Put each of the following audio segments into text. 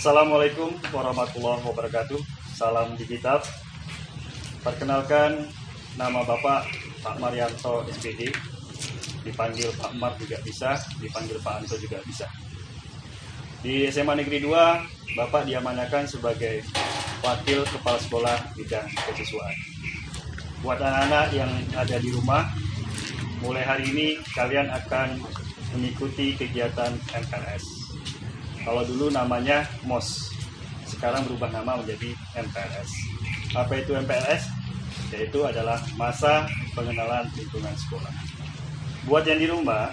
Assalamualaikum warahmatullahi wabarakatuh. Salam digital. Perkenalkan, nama Bapak Pak Marianto SPD. Dipanggil Pak Mar juga bisa, dipanggil Pak Anto juga bisa. Di SMA Negeri 2, Bapak diamanahkan sebagai Wakil Kepala Sekolah Bidang Kesiswaan. Buat anak-anak yang ada di rumah, mulai hari ini kalian akan mengikuti kegiatan MPLS. Kalau dulu namanya MOS, sekarang berubah nama menjadi MPLS. Apa itu MPLS? Yaitu adalah masa pengenalan lingkungan sekolah. Buat yang di rumah,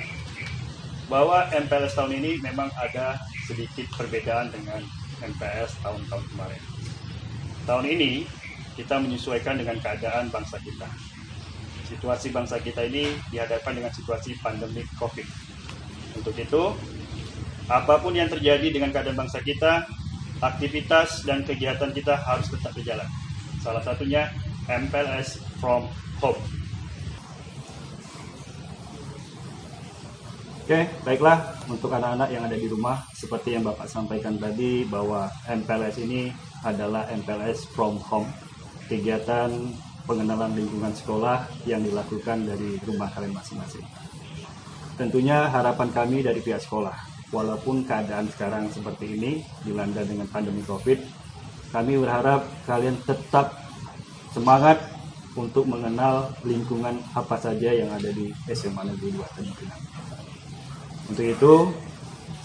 bahwa MPLS tahun ini memang ada sedikit perbedaan dengan MPLS tahun-tahun kemarin. Tahun ini kita menyesuaikan dengan keadaan bangsa kita. Situasi bangsa kita ini dihadapkan dengan situasi pandemi COVID. Untuk itu, apapun yang terjadi dengan keadaan bangsa kita, aktivitas dan kegiatan kita harus tetap berjalan. Salah satunya MPLS from home. Oke, baiklah, untuk anak-anak yang ada di rumah, seperti yang Bapak sampaikan tadi bahwa MPLS ini adalah MPLS from home, kegiatan pengenalan lingkungan sekolah yang dilakukan dari rumah kalian masing-masing. Tentunya harapan kami dari pihak sekolah, walaupun keadaan sekarang seperti ini, dilanda dengan pandemi COVID, kami berharap kalian tetap semangat untuk mengenal lingkungan apa saja yang ada di SMA Negeri 2 Tanjung Pinang. Untuk itu,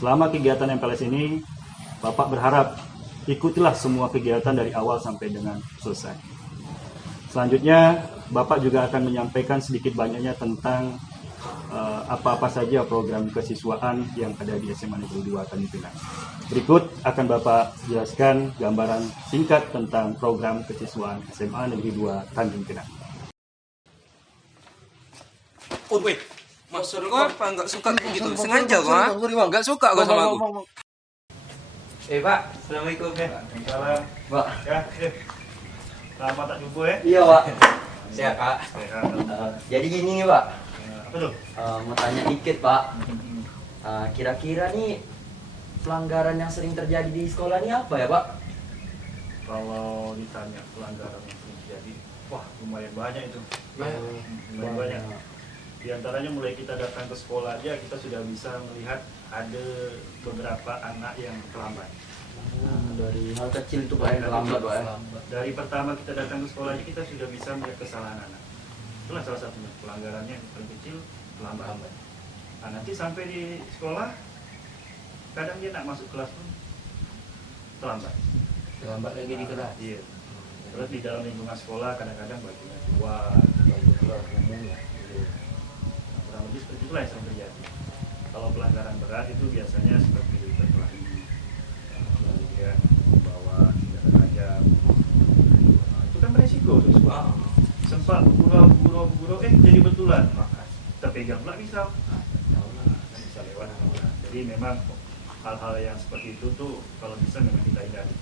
selama kegiatan MPLS ini, Bapak berharap ikutilah semua kegiatan dari awal sampai dengan selesai. Selanjutnya, Bapak juga akan menyampaikan sedikit banyaknya tentang apa-apa saja program kesiswaan yang ada di SMA Negeri 2 Tanjung Pinang. Berikut akan Bapak jelaskan gambaran singkat tentang program kesiswaan SMA Negeri 2 Tanjung Pinang. Maksud kau apa nggak suka kayak gitu? Sengaja kau? Nggak suka kau sama aku? Pak, assalamualaikum ya. Salam. Pak. Ya, selamat tak jumpa ya. Iya Pak. Sehat Pak. Sehat. Jadi gini nih Pak, Apa tuh? mau tanya dikit Pak. Kira-kira nih pelanggaran yang sering terjadi di sekolah ini apa ya Pak? Kalau ditanya pelanggaran yang sering terjadi, wah lumayan banyak itu. Lumayan banyak. Di antaranya mulai kita datang ke sekolah aja kita sudah bisa melihat ada beberapa anak yang terlambat. Dari hal kecil itu Pak yang terlambat Pak ya? Dari pertama kita datang ke sekolah aja kita sudah bisa melihat kesalahan anak. Itulah salah satunya pelanggarannya yang paling kecil, terlambat. Nah, nanti sampai di sekolah kadang dia nak masuk kelas pun terlambat. Terlambat lagi di kelas? Iya. Terus di dalam lingkungan sekolah kadang-kadang bajunya keluar umum ya. Kurang lebih seperti itulah yang sering terjadi. Kalau pelanggaran berat itu biasanya seperti berkelahi, kemudian membawa senjata tajam. Nah, itu kan beresiko tuh sekolah. Sempat bergurau jadi betulan, maka terpegang pula pisau. Bisa lewat. Jadi memang hal-hal yang seperti itu tuh kalau bisa memang kita hindari.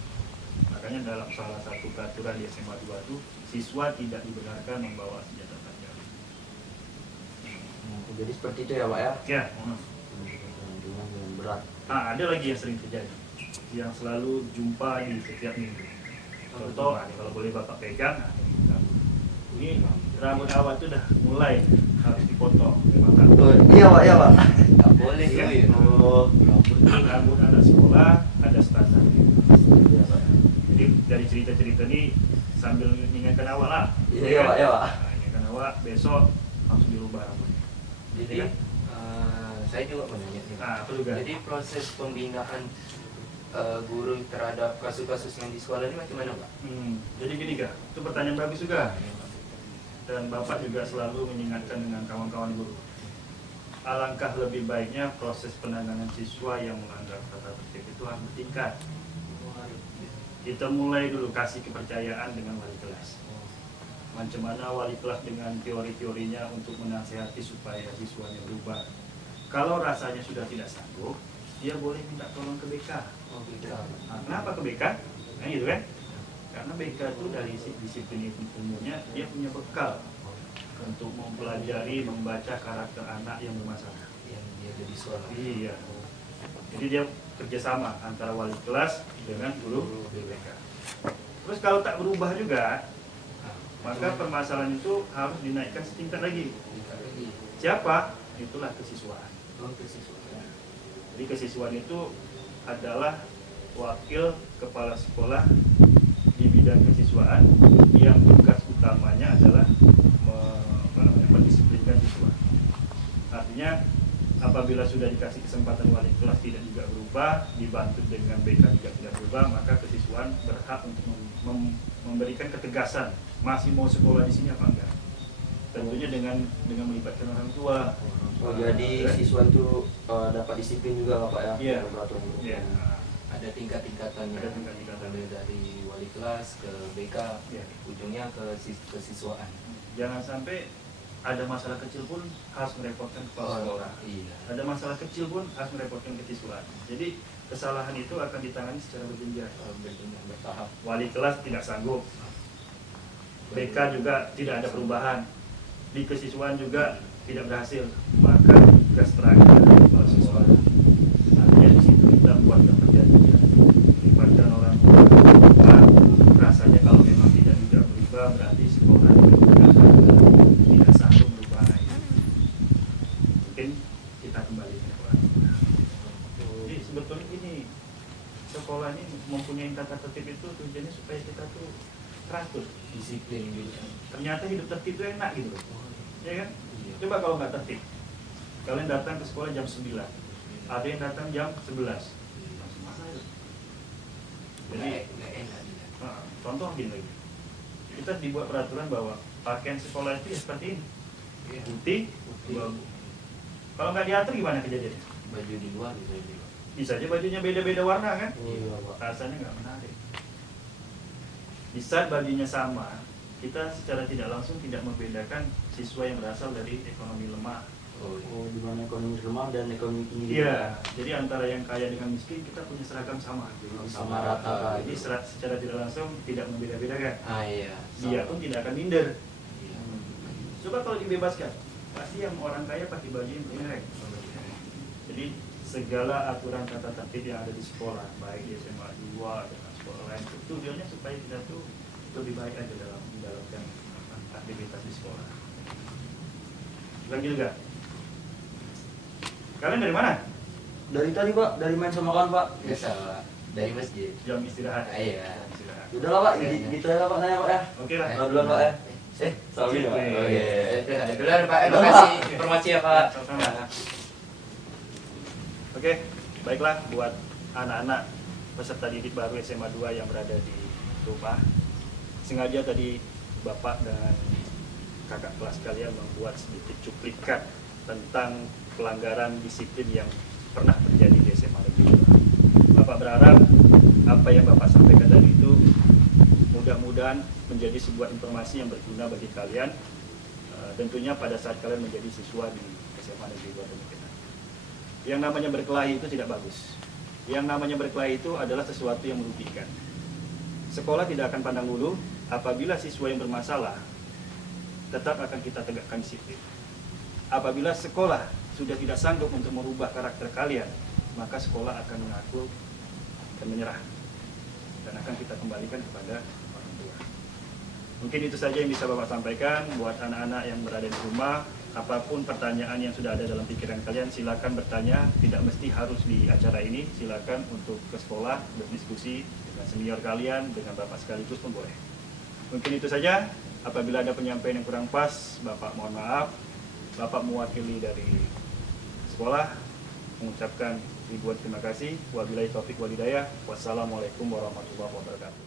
Makanya dalam salah satu peraturan di SMA 2 itu siswa tidak dibenarkan membawa senjata tajam. Jadi seperti itu ya Pak ya? Ya. Dengan berat. Nah, ada lagi yang sering terjadi, yang selalu jumpa di setiap minggu. Contoh, kalau boleh Bapak pegang, ini rambut awal itu udah mulai harus dipotong. Memang tak boleh. Iya Pak, iya Pak. Nggak boleh Ya. tuh ya. Rambut anak sekolah ada standar. Jadi dari cerita-cerita ini sambil mengingatkan awak lah. Iya Pak, iya Pak. Nah, ingatkan awak besok langsung dirubah rambut. Jadi Ya. saya juga mau nanya nih. Nah, aku juga. Jadi proses pembinaan guru terhadap kasus-kasus yang di sekolah ini bagaimana Pak? Jadi gini Kak, itu pertanyaan bagus juga. Dan Bapak juga selalu mengingatkan dengan kawan-kawan guru. Alangkah lebih baiknya proses penanganan siswa yang melanggar tata tertib itu harus bertingkat. Kita mulai dulu kasih kepercayaan dengan wali kelas. Macam mana wali kelas dengan teori-teorinya untuk menasihati supaya siswanya berubah. Kalau rasanya sudah tidak sanggup, dia boleh minta tolong ke BK. Nah, kenapa ke BK? Nah, gitu kan? Karena BK itu dari disiplin umumnya dia punya bekal untuk mempelajari, membaca karakter anak yang bermasalah. Yang dia jadi sekolah. Iya. Jadi dia kerjasama antara wali kelas dengan guru BK. Terus kalau tak berubah juga, maka permasalahan itu harus dinaikkan setingkat lagi. Siapa? Itulah kesiswaan. Jadi kesiswaan itu adalah wakil kepala sekolah di bidang kesiswaan yang tugas utamanya adalah mendisiplinkan siswa. Artinya apabila sudah dikasih kesempatan wali kelas tidak juga berubah, dibantu dengan BK juga tidak berubah, maka kesiswaan berhak untuk memberikan ketegasan masih mau sekolah di sini apa enggak. Tentunya dengan melibatkan orang tua. Oh, jadi siswa itu dapat disiplin juga Pak ya? Iya. Peraturan guru. Iya. Ada tingkat-tingkatannya. Ada tingkat-tingkatan. Mulai dari wali kelas ke BK, Iya. ujungnya ke kesiswaan. Jangan sampai ada masalah kecil pun harus merepotkan kepala sekolah. Iya. Ada masalah kecil pun harus merepotkan kesiswaan. Jadi kesalahan itu akan ditangani secara berjenjang. Berjenjang, bertahap. Wali kelas tidak sanggup, BK juga tidak ada perubahan, di kesiswaan juga tidak berhasil, maka tugas terakhir adalah kepala sekolah. Artinya di situ kita buatkan perjanjian, libatkan orang tua. Nah, rasanya kalau memang tidak berubah berarti sekolah tidak sanggup merubah ini. Mungkin kita kembali ke sekolah. Jadi sebetulnya ini sekolah ini mempunyai tata tertib itu tujuannya supaya kita tuh teratur, Disiplin juga. ternyata hidup tertib itu enak gitu loh, ya kan? Iya. Coba kalau nggak tertib, kalian datang ke sekolah jam 9, ada yang datang jam 11, masa itu? Jadi Nggak enak juga. contoh gini lagi, kita dibuat peraturan bahwa pakaian sekolah itu ya seperti ini, Iya. putih, abu-abu. Kalau nggak diatur gimana kejadiannya? Baju di luar bisa juga. Bisa aja bajunya beda-beda warna kan? Iya Pak. Rasanya nggak menarik. Di saat bajunya sama, kita secara tidak langsung tidak membedakan siswa yang berasal dari ekonomi lemah. Oh, iya. Oh, di mana ekonomi lemah dan ekonomi tinggi. Iya, jadi antara yang kaya dengan miskin kita punya seragam sama. Sama rata Pak. Jadi secara tidak langsung tidak membeda-bedakan. Iya. Dia pun tidak akan minder. Iya. Coba kalau dibebaskan, pasti yang orang kaya pakai baju yang merek. Jadi segala aturan tata tertib yang ada di sekolah, baik di SMA 2 dengan sekolah lain, itu tujuannya supaya kita tuh lebih baik aja dalam menjalankan aktivitas di sekolah. Lagi juga. Kalian dari mana? Dari tadi Pak, dari main sama kawan Pak. Biasa Pak. Dari masjid. Jam istirahat. Iya. Jam istirahat. Udah lah Pak, gitu ya Pak saya Pak ya. Oke lah. Nah, duluan Pak ya. Salam ya Pak. Oh iya. Duluan Pak. Terima kasih informasi ya Pak. Sama-sama. Oke, baiklah buat anak-anak peserta didik baru SMA 2 yang berada di rumah. Sengaja tadi Bapak dan kakak kelas kalian membuat sedikit cuplikan tentang pelanggaran disiplin yang pernah terjadi di SMA Negeri 2. Bapak berharap apa yang Bapak sampaikan tadi itu mudah-mudahan menjadi sebuah informasi yang berguna bagi kalian, tentunya pada saat kalian menjadi siswa di SMA Negeri 2 Tanjung Pinang. Yang namanya berkelahi itu tidak bagus. Yang namanya berkelahi itu adalah sesuatu yang merugikan. Sekolah tidak akan pandang bulu, apabila siswa yang bermasalah, tetap akan kita tegakkan disiplin. Apabila sekolah sudah tidak sanggup untuk merubah karakter kalian, maka sekolah akan mengaku dan menyerah. Dan akan kita kembalikan kepada orang tua. Mungkin itu saja yang bisa Bapak sampaikan buat anak-anak yang berada di rumah. Apapun pertanyaan yang sudah ada dalam pikiran kalian, silakan bertanya. Tidak mesti harus di acara ini. Silakan untuk ke sekolah berdiskusi dengan senior kalian, dengan Bapak sekaligus pun boleh. Mungkin itu saja. Apabila ada penyampaian yang kurang pas, Bapak mohon maaf. Bapak mewakili dari sekolah mengucapkan ribuan terima kasih. Wabillahi taufik wal hidayah. Wassalamualaikum warahmatullahi wabarakatuh.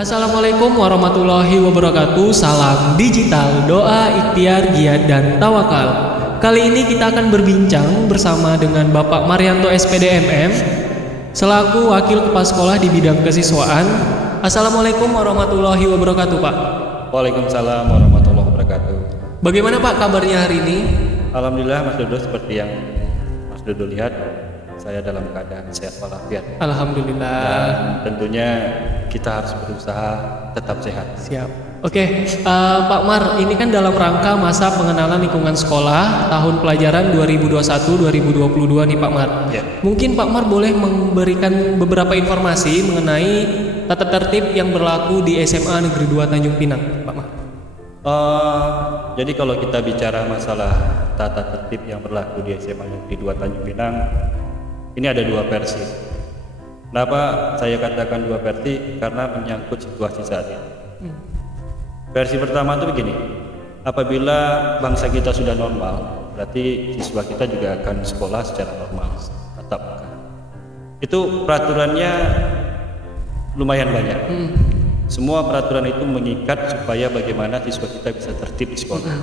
Assalamualaikum warahmatullahi wabarakatuh. Salam digital, doa, ikhtiar, giat, dan tawakal. Kali ini kita akan berbincang bersama dengan Bapak Marianto SPDMM selaku Wakil Kepala Sekolah di bidang kesiswaan. Assalamualaikum warahmatullahi wabarakatuh Pak. Waalaikumsalam warahmatullahi wabarakatuh. Bagaimana Pak kabarnya hari ini? Alhamdulillah Mas Dodo, seperti yang Mas Dodo lihat, saya dalam keadaan sehat walafiat. Alhamdulillah. Dan tentunya kita harus berusaha tetap sehat. Siap. Oke, Pak Mar, ini kan dalam rangka masa pengenalan lingkungan sekolah tahun pelajaran 2021-2022 nih Pak Mar. Ya. Mungkin Pak Mar boleh memberikan beberapa informasi mengenai tata tertib yang berlaku di SMA Negeri 2 Tanjung Pinang, Pak Mar. Jadi kalau kita bicara masalah tata tertib yang berlaku di SMA Negeri 2 Tanjung Pinang, ini ada dua versi. Kenapa saya katakan dua versi? Karena menyangkut situasi saat ini. Versi pertama itu begini, apabila bangsa kita sudah normal, berarti siswa kita juga akan sekolah secara normal, tatap muka. Itu peraturannya lumayan banyak. Semua peraturan itu mengikat supaya bagaimana siswa kita bisa tertib di sekolah.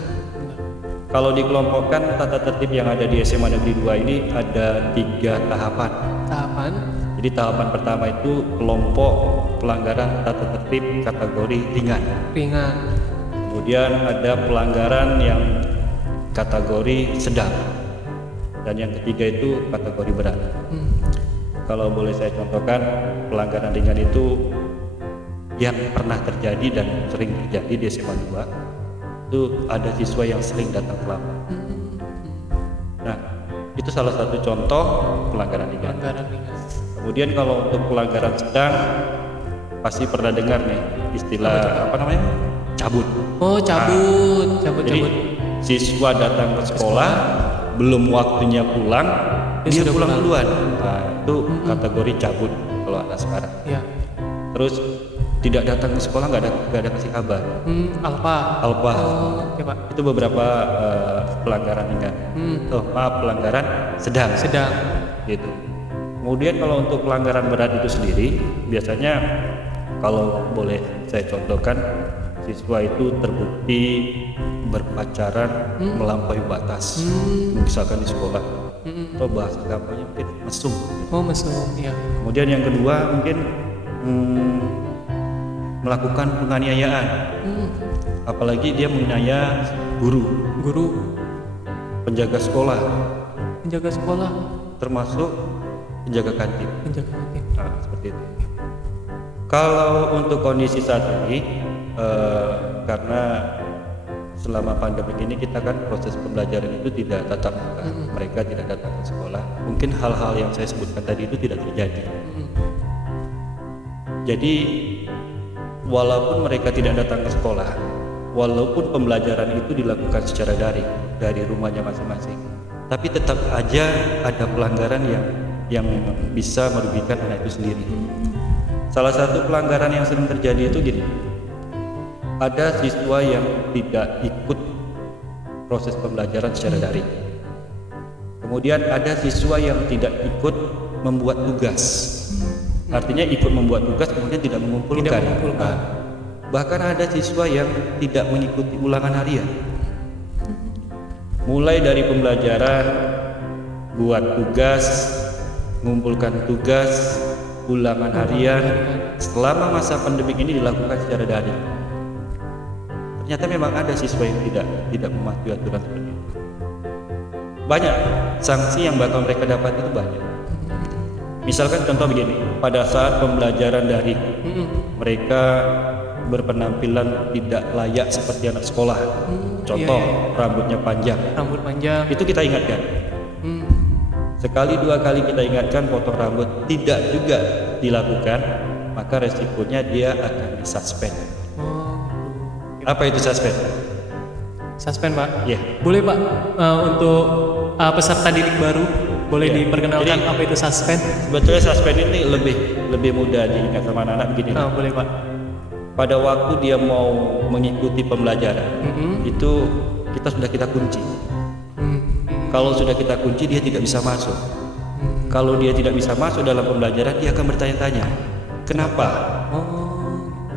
Kalau dikelompokkan tata tertib yang ada di SMA Negeri 2 ini ada 3 tahapan. Tahapan? Jadi tahapan pertama itu kelompok pelanggaran tata tertib kategori ringan. Ringan. Kemudian ada pelanggaran yang kategori sedang. Dan yang ketiga itu kategori berat. Kalau boleh saya contohkan, pelanggaran ringan itu yang pernah terjadi dan sering terjadi di SMA 2 itu ada siswa yang sering datang terlambat. Nah, itu salah satu contoh pelanggaran ringan. Pelanggaran ringan. Kemudian kalau untuk pelanggaran sedang, pasti pernah dengar nih istilah apa namanya? Cabut. Oh, cabut. Jadi siswa datang ke sekolah, belum waktunya pulang, dia sudah pulang pulang duluan. Nah, itu kategori cabut kalau anak sekarang. Ya. Terus tidak datang ke sekolah, nggak ada kasih kabar. Alfa. Oh, oke Pak. Itu beberapa pelanggaran ringan. Pelanggaran sedang. Sedang. Gitu. Kemudian kalau untuk pelanggaran berat itu sendiri, biasanya kalau boleh saya contohkan, siswa itu terbukti berpacaran melampaui batas, misalkan di sekolah, atau bahasa gampangnya mungkin mesum. Oh, mesum, ya. Kemudian yang kedua mungkin melakukan penganiayaan, apalagi dia menganiaya guru, penjaga sekolah, termasuk penjaga kantin. Nah, seperti itu. Kalau untuk kondisi saat ini, karena selama pandemi ini kita kan proses pembelajaran itu tidak tatap muka, mereka tidak datang ke sekolah. Mungkin hal-hal yang saya sebutkan tadi itu tidak terjadi. Jadi walaupun mereka tidak datang ke sekolah, walaupun pembelajaran itu dilakukan secara daring dari rumahnya masing-masing, tapi tetap aja ada pelanggaran yang bisa merugikan anak itu sendiri. Salah satu pelanggaran yang sering terjadi itu gini, ada siswa yang tidak ikut proses pembelajaran secara daring. Kemudian ada siswa yang tidak ikut membuat tugas. Artinya ikut membuat tugas kemudian tidak mengumpulkan. Nah, bahkan ada siswa yang tidak mengikuti ulangan harian. Mulai dari pembelajaran, buat tugas, mengumpulkan tugas, ulangan harian, selama masa pandemi ini dilakukan secara daring. Ternyata memang ada siswa yang tidak mematuhi aturan seperti itu. Banyak sanksi yang bakal mereka dapat itu banyak. Misalkan contoh begini, pada saat pembelajaran daring, mereka berpenampilan tidak layak seperti anak sekolah. Contoh, rambutnya panjang. Rambut panjang. Itu kita ingatkan. Sekali dua kali kita ingatkan potong rambut tidak juga dilakukan, maka resikonya dia akan disuspend. Apa itu suspend? Suspend Pak? Iya. Boleh Pak, untuk peserta didik baru boleh diperkenalkan. Jadi, apa itu suspend? Sebetulnya suspend ini lebih mudah diingat sama anak-anak begini. Boleh Pak. Pada waktu dia mau mengikuti pembelajaran, itu kita kunci. Kalau sudah kita kunci, dia tidak bisa masuk. Kalau dia tidak bisa masuk dalam pembelajaran, dia akan bertanya-tanya, kenapa?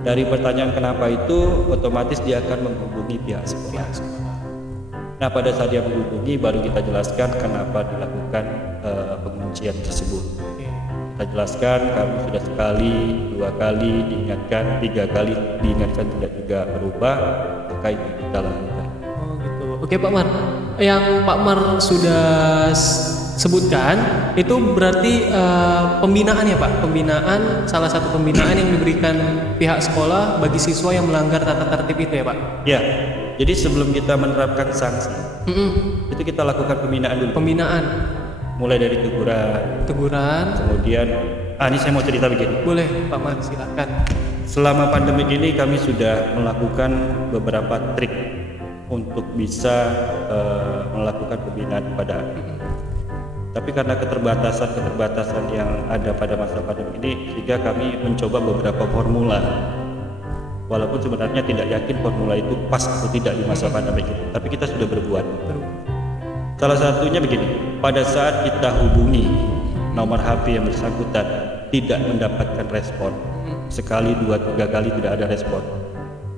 Dari pertanyaan kenapa itu, otomatis dia akan menghubungi pihak sekolah. Nah, pada saat dia menghubungi, baru kita jelaskan kenapa dilakukan penguncian tersebut. Kita jelaskan, kami sudah sekali, dua kali diingatkan, 3 kali diingatkan tidak juga berubah, maka itu kita lakukan. Gitu. Oke Pak Mar, yang Pak Mar sudah sebutkan itu berarti pembinaan ya Pak, pembinaan, salah satu pembinaan yang diberikan pihak sekolah bagi siswa yang melanggar tata tertib itu ya Pak? Ya, jadi sebelum kita menerapkan sanksi, itu kita lakukan pembinaan dulu. Pembinaan, Mulai dari teguran, kemudian, ini saya mau cerita begini. boleh Pak Mar, silahkan. Selama pandemi ini kami sudah melakukan beberapa trik untuk bisa melakukan pembinaan kepada anak. Tapi karena keterbatasan yang ada pada masa pandemi ini, sehingga kami mencoba beberapa formula. Walaupun sebenarnya tidak yakin formula itu pas atau tidak di masa pandemi ini, tapi kita sudah berbuat. Salah satunya begini, pada saat kita hubungi nomor HP yang bersangkutan tidak mendapatkan respon, sekali, 2, 3 kali tidak ada respon,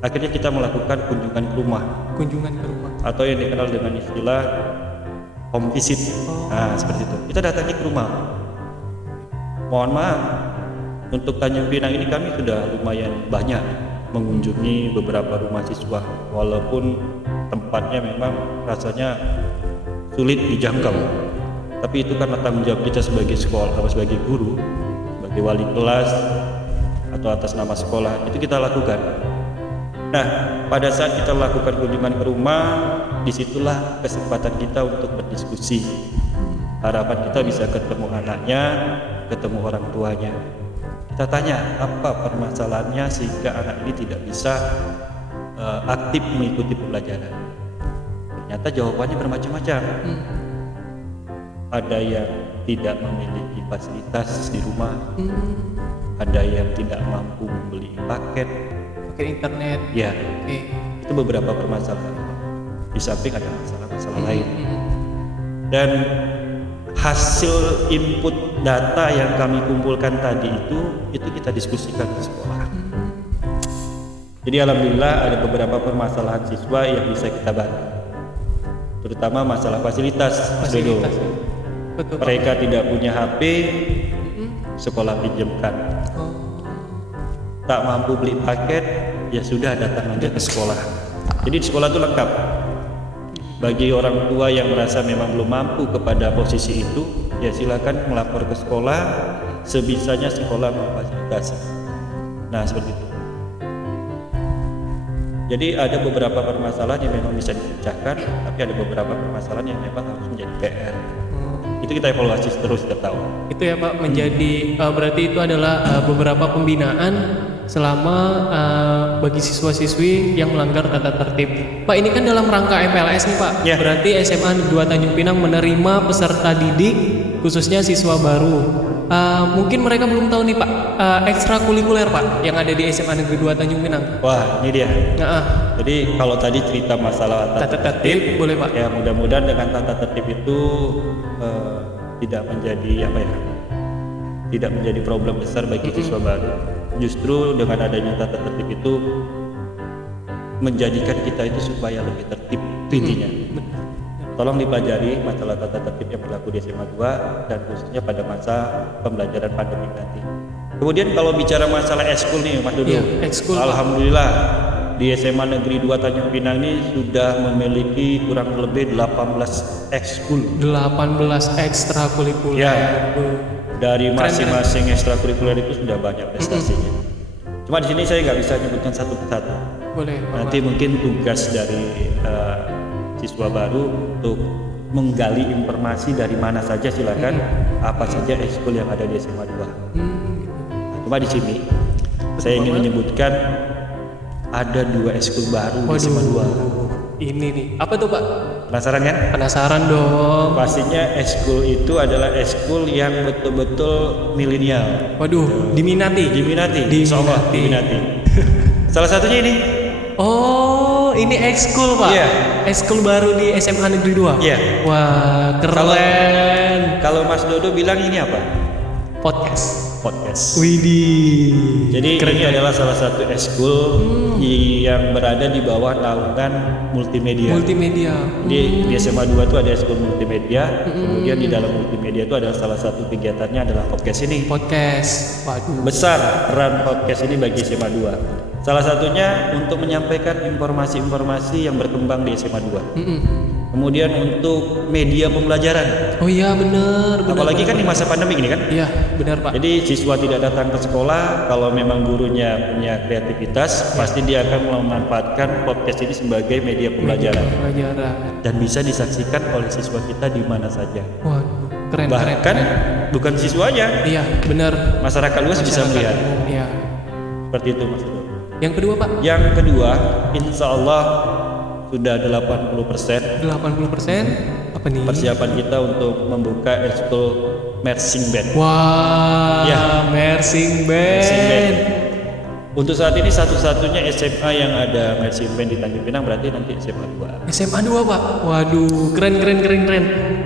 akhirnya kita melakukan kunjungan ke rumah. Kunjungan ke rumah. Atau yang dikenal dengan istilah home visit. Nah, seperti itu. Kita datangi ke rumah. Mohon maaf, untuk Tanjung Pinang ini kami sudah lumayan banyak mengunjungi beberapa rumah siswa, walaupun tempatnya memang rasanya sulit dijangkau. Tapi itu karena tanggung jawab kita sebagai sekolah, sebagai guru, sebagai wali kelas, atau atas nama sekolah, itu kita lakukan. Nah, pada saat kita lakukan kunjungan ke rumah, disitulah kesempatan kita untuk berdiskusi. Harapan kita bisa ketemu anaknya, ketemu orang tuanya. Kita tanya apa permasalahannya sehingga anak ini tidak bisa aktif mengikuti pembelajaran. Ternyata jawabannya bermacam-macam. Ada yang tidak memiliki fasilitas di rumah, ada yang tidak mampu membeli paket Internet. ya. Oke. Itu beberapa permasalahan, di samping ada masalah-masalah lain. Dan hasil input data yang kami kumpulkan tadi itu kita diskusikan di sekolah. Jadi alhamdulillah ada beberapa permasalahan siswa yang bisa kita bantu, terutama masalah fasilitas. Fasilitas. Betul. Pak. Mereka tidak punya HP, sekolah pinjamkan. Tak mampu beli paket, ya sudah datang aja ke sekolah. Jadi di sekolah itu lengkap. Bagi orang tua yang merasa memang belum mampu kepada posisi itu, ya silakan melapor ke sekolah, sebisanya sekolah memfasilitasi. Nah, seperti itu. Jadi ada beberapa permasalahan yang memang bisa dipecahkan, tapi ada beberapa permasalahan yang memang harus menjadi PR. Itu kita evaluasi terus setiap tahun. Itu ya Pak, menjadi berarti itu adalah beberapa pembinaan selama bagi siswa-siswi yang melanggar tata tertib. Pak, ini kan dalam rangka MPLS nih Pak. Ya. Berarti SMA Negeri 2 Tanjung Pinang menerima peserta didik khususnya siswa baru. Mungkin mereka belum tahu nih Pak, ekstrakurikuler Pak yang ada di SMA Negeri 2 Tanjung Pinang. Wah, ini dia. Jadi kalau tadi cerita masalah Tata tertib boleh Pak. ya mudah-mudahan dengan tata tertib itu tidak menjadi tidak menjadi problem besar bagi siswa baru. Justru dengan adanya tata tertib itu menjadikan kita itu supaya lebih tertib, intinya. Tolong dipelajari masalah tata tertib yang berlaku di SMA 2 dan khususnya pada masa pembelajaran pandemi nanti. Kemudian kalau bicara masalah ekskul nih Mas Dodo, ekskul, alhamdulillah di SMA Negeri 2 Tanjung Pinang ini sudah memiliki kurang lebih 18 ekskul. 18 ekstrakurikuler. Ya, dari masing-masing ekstrakurikuler itu sudah banyak prestasinya. Cuma di sini saya nggak bisa nyebutkan satu persatu. Boleh. Nanti mungkin tugas dari siswa baru untuk menggali informasi dari mana saja, silakan apa saja ekskul yang ada di SMA 2. Cuma di sini saya ingin menyebutkan ada 2 ekskul baru di SMA 2. Ini nih, apa tuh Pak? Penasaran kan? Penasaran dong. Pastinya ekskul itu adalah ekskul yang betul-betul milenial. Waduh, diminati. Insya Allah diminati. Salah satunya ini. Oh, ini ekskul Pak. Iya. Ekskul baru di SMA Negeri 2. Iya. Wah, keren. Kalau Mas Dodo bilang ini apa? Podcast. Widih. Widih. Jadi ini adalah salah satu ekskul yang berada di bawah naungan multimedia. Jadi di SMA 2 itu ada ekskul multimedia. Kemudian di dalam multimedia itu adalah salah satu kegiatannya adalah podcast ini. Podcast. Waduh. Besar peran podcast ini bagi SMA 2. Salah satunya untuk menyampaikan informasi-informasi yang berkembang di SMA 2. Kemudian untuk media pembelajaran. Oh iya benar. Apalagi kan di masa pandemi ini kan. Iya benar Pak. Jadi siswa tidak datang ke sekolah, kalau memang gurunya punya kreativitas, pasti dia akan memanfaatkan podcast ini sebagai media pembelajaran. Dan bisa disaksikan oleh siswa kita di mana saja. Waduh, keren. Bahkan bukan siswa aja. Iya benar. Masyarakat luas bisa melihat. Iya. Seperti itu Mas Dodo. Yang kedua Pak? Yang kedua, insya Allah sudah 80% 80% apa nih? persiapan kita untuk membuka ekskul marching band. Wah, Ya. marching Marching band. band. Untuk saat ini satu-satunya SMA yang ada marching band di Tanjung Pinang berarti nanti SMA 2. SMA 2 Pak. Waduh, keren.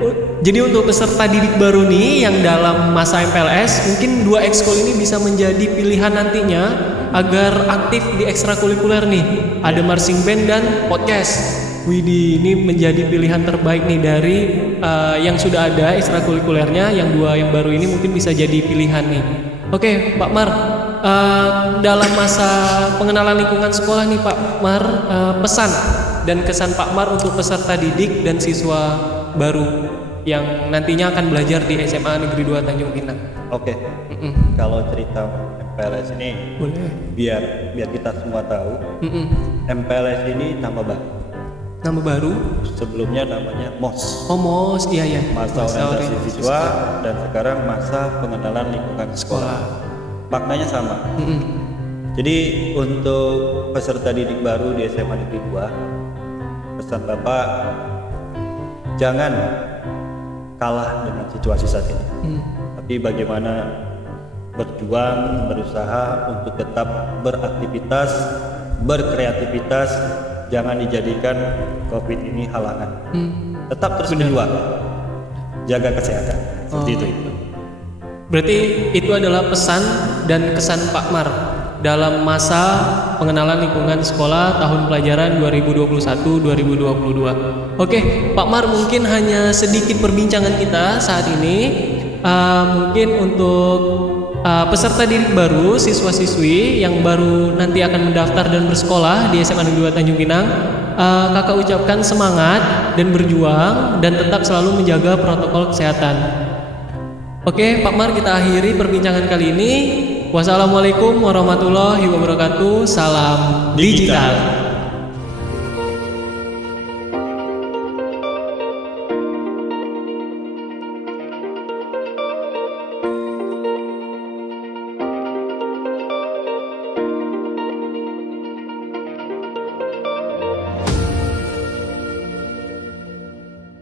Oh, jadi untuk peserta didik baru nih yang dalam masa MPLS, mungkin 2 ekskul ini bisa menjadi pilihan nantinya agar aktif di ekstrakurikuler nih. Ada marching band dan podcast. Widih, ini menjadi pilihan terbaik nih dari yang sudah ada ekstrakurikulernya. Yang 2 yang baru ini mungkin bisa jadi pilihan nih. Oke, Pak Mar. Dalam masa pengenalan lingkungan sekolah nih Pak Mar, pesan dan kesan Pak Mar untuk peserta didik dan siswa baru yang nantinya akan belajar di SMA Negeri 2 Tanjung Pinang. Oke. Kalau cerita MPLS ini Boleh. biar kita semua tahu, MPLS ini nama baru. Nama baru? Sebelumnya namanya MOS. Oh MOS, iya. Masa orientasi siswa, dan sekarang masa pengenalan lingkungan sekolah. Maknanya sama. Jadi untuk peserta didik baru di SMA Negeri 2, pesan Bapak jangan kalah dengan situasi saat ini. Tapi bagaimana berjuang, berusaha untuk tetap beraktivitas, berkreativitas, jangan dijadikan COVID ini halangan. Tetap terus berjuang, jaga kesehatan. Seperti itu. Berarti itu adalah pesan dan kesan Pak Mar dalam masa pengenalan lingkungan sekolah tahun pelajaran 2021-2022. Oke, Pak Mar, mungkin hanya sedikit perbincangan kita saat ini. Mungkin untuk peserta didik baru, siswa-siswi yang baru nanti akan mendaftar dan bersekolah di SMA Negeri 2 Tanjung Pinang, kakak ucapkan semangat dan berjuang dan tetap selalu menjaga protokol kesehatan. Oke, Pak Mar, kita akhiri perbincangan kali ini. Wassalamualaikum warahmatullahi wabarakatuh. Salam digital.